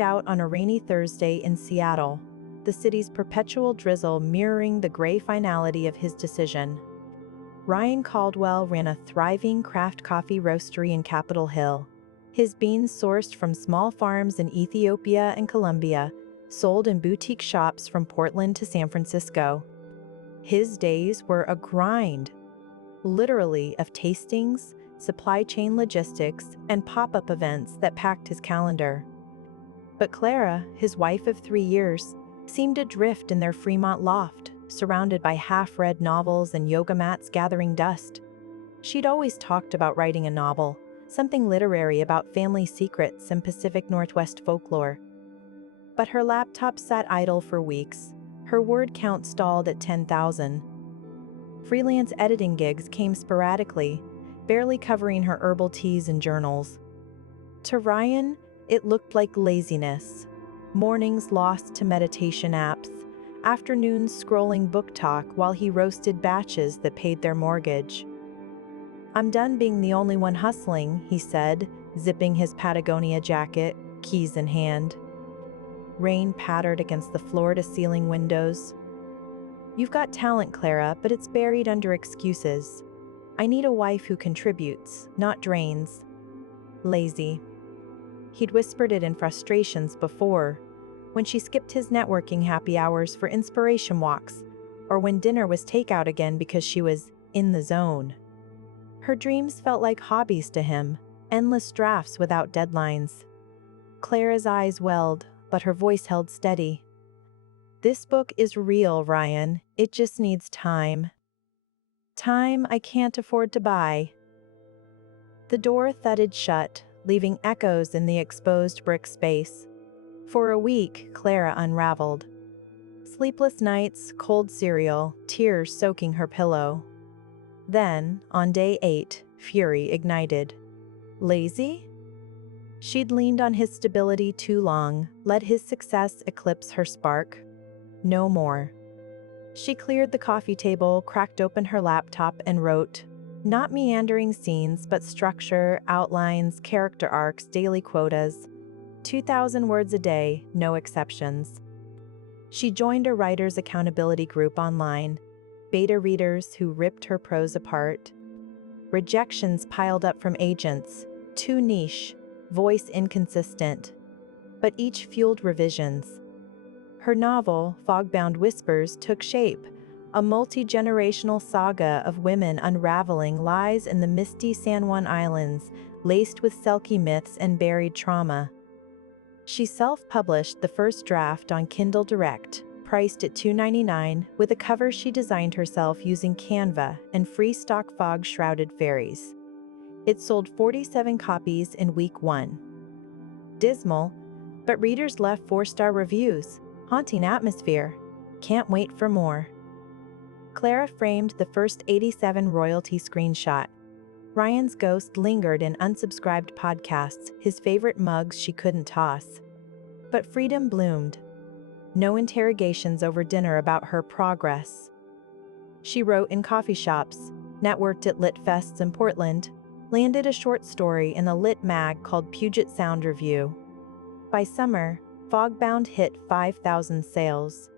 Out on a rainy Thursday in Seattle, the city's perpetual drizzle mirroring the gray finality of his decision. Ryan Caldwell ran a thriving craft coffee roastery in Capitol Hill. His beans, sourced from small farms in Ethiopia and Colombia, sold in boutique shops from Portland to San Francisco. His days were a grind, literally, of tastings, supply chain logistics, and pop-up events that packed his calendar. But Clara, his wife of 3 years, seemed adrift in their Fremont loft, surrounded by half-read novels and yoga mats gathering dust. She'd always talked about writing a novel, something literary about family secrets and Pacific Northwest folklore. But her laptop sat idle for weeks. Her word count stalled at 10,000. Freelance editing gigs came sporadically, barely covering her herbal teas and journals. To Ryan, it looked like laziness. Mornings lost to meditation apps, afternoons scrolling book talk while he roasted batches that paid their mortgage. "I'm done being the only one hustling," he said, zipping his Patagonia jacket, keys in hand. Rain pattered against the floor-to-ceiling windows. "You've got talent, Clara, but it's buried under excuses. I need a wife who contributes, not drains." Lazy. He'd whispered it in frustrations before, when she skipped his networking happy hours for inspiration walks, or when dinner was takeout again because she was in the zone. Her dreams felt like hobbies to him, endless drafts without deadlines. Clara's eyes welled, but her voice held steady. "This book is real, Ryan. It just needs time. Time I can't afford to buy." The door thudded shut, leaving echoes in the exposed brick space. For a week, Clara unraveled. Sleepless nights, cold cereal, tears soaking her pillow. Then, on day 8, fury ignited. Lazy? She'd leaned on his stability too long, let his success eclipse her spark. No more. She cleared the coffee table, cracked open her laptop, and wrote, not meandering scenes, but structure, outlines, character arcs, daily quotas. 2,000 words a day, no exceptions. She joined a writer's accountability group online, beta readers who ripped her prose apart. Rejections piled up from agents, too niche, voice inconsistent, but each fueled revisions. Her novel, Fogbound Whispers, took shape, a multi-generational saga of women unraveling lies in the misty San Juan Islands, laced with Selkie myths and buried trauma. She self-published the first draft on Kindle Direct, priced at $2.99, with a cover she designed herself using Canva and free stock fog-shrouded fairies. It sold 47 copies in week 1. Dismal, but readers left 4-star reviews. Haunting atmosphere. Can't wait for more. Clara framed the first 87 royalty screenshot. Ryan's ghost lingered in unsubscribed podcasts, his favorite mugs she couldn't toss. But freedom bloomed. No interrogations over dinner about her progress. She wrote in coffee shops, networked at lit fests in Portland, landed a short story in a lit mag called Puget Sound Review. By summer, Fogbound hit 5,000 sales.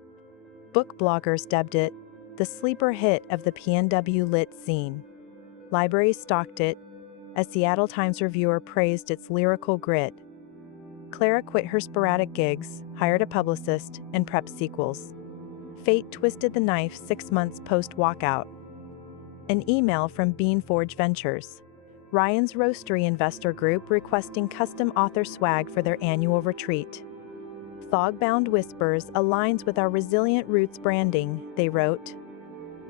Book bloggers dubbed it the sleeper hit of the PNW lit scene. Libraries stocked it. A Seattle Times reviewer praised its lyrical grit. Clara quit her sporadic gigs, hired a publicist, and prepped sequels. Fate twisted the knife 6 months post-walkout. An email from Beanforge Ventures, Ryan's roastery investor group, requesting custom author swag for their annual retreat. Fogbound Whispers aligns with our resilient roots branding, they wrote.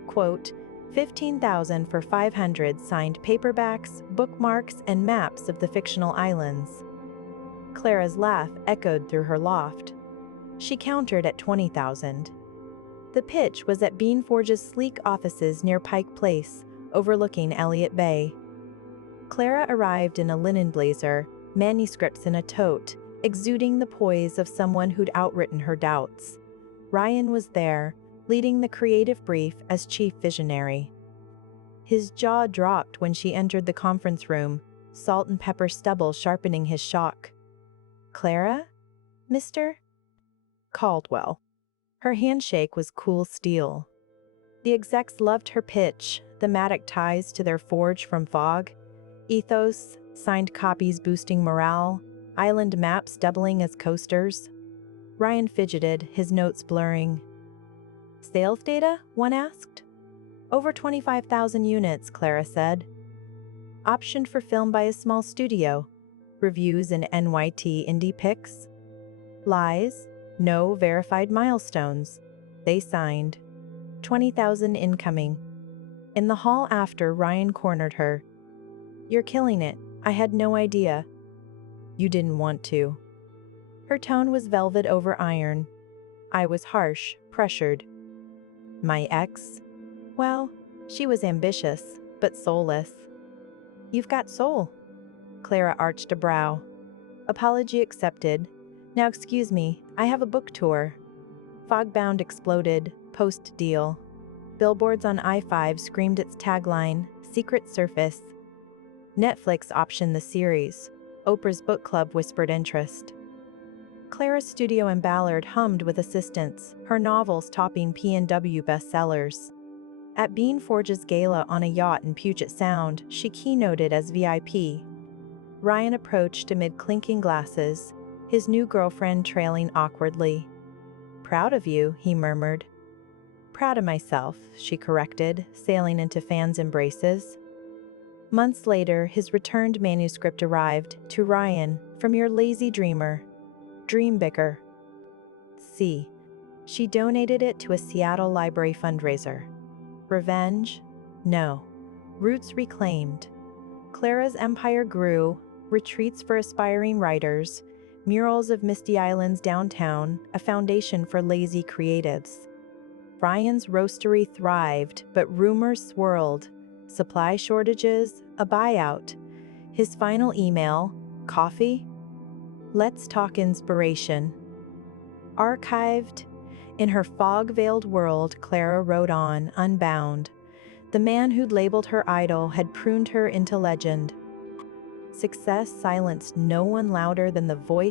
Quote, 15,000 for 500 signed paperbacks, bookmarks, and maps of the fictional islands. Clara's laugh echoed through her loft. She countered at 20,000. The pitch was at Beanforge's sleek offices near Pike Place, overlooking Elliott Bay. Clara arrived in a linen blazer, manuscripts in a tote, exuding the poise of someone who'd outwritten her doubts. Ryan was there, leading the creative brief as chief visionary. His jaw dropped when she entered the conference room, salt and pepper stubble sharpening his shock. "Clara? Mr. Caldwell. Her handshake was cool steel. The execs loved her pitch, thematic ties to their forge from fog, ethos, signed copies boosting morale, island maps doubling as coasters. Ryan fidgeted, his notes blurring. Sales data? One asked. Over 25,000 units, Clara said. Optioned for film by a small studio. Reviews in NYT indie pics. Lies, no verified milestones. They signed. 20,000 incoming. In the hall after, Ryan cornered her. You're killing it. I had no idea. You didn't want to. Her tone was velvet over iron. I was harsh, pressured. My ex? Well, she was ambitious, but soulless. You've got soul. Clara arched a brow. Apology accepted. Now excuse me, I have a book tour. Fogbound exploded, post-deal. Billboards on I-5 screamed its tagline, Secret Surface. Netflix optioned the series. Oprah's book club whispered interest. Clara's studio in Ballard hummed with assistants, her novels topping P&W bestsellers. At Bean Forge's gala on a yacht in Puget Sound, she keynoted as VIP. Ryan approached amid clinking glasses, his new girlfriend trailing awkwardly. Proud of you, he murmured. Proud of myself, she corrected, sailing into fans' embraces. Months later, his returned manuscript arrived, to Ryan, from your lazy dreamer. Dream bigger. C. She donated it to a Seattle library fundraiser. Revenge? No. Roots reclaimed. Clara's empire grew, retreats for aspiring writers, murals of Misty Island's downtown, a foundation for lazy creatives. Ryan's roastery thrived, but rumors swirled. Supply shortages, a buyout. His final email, coffee? Let's talk inspiration. Archived. In her fog-veiled world, Clara wrote on, unbound. The man who'd labeled her idol had pruned her into legend. Success silenced no one louder than the voice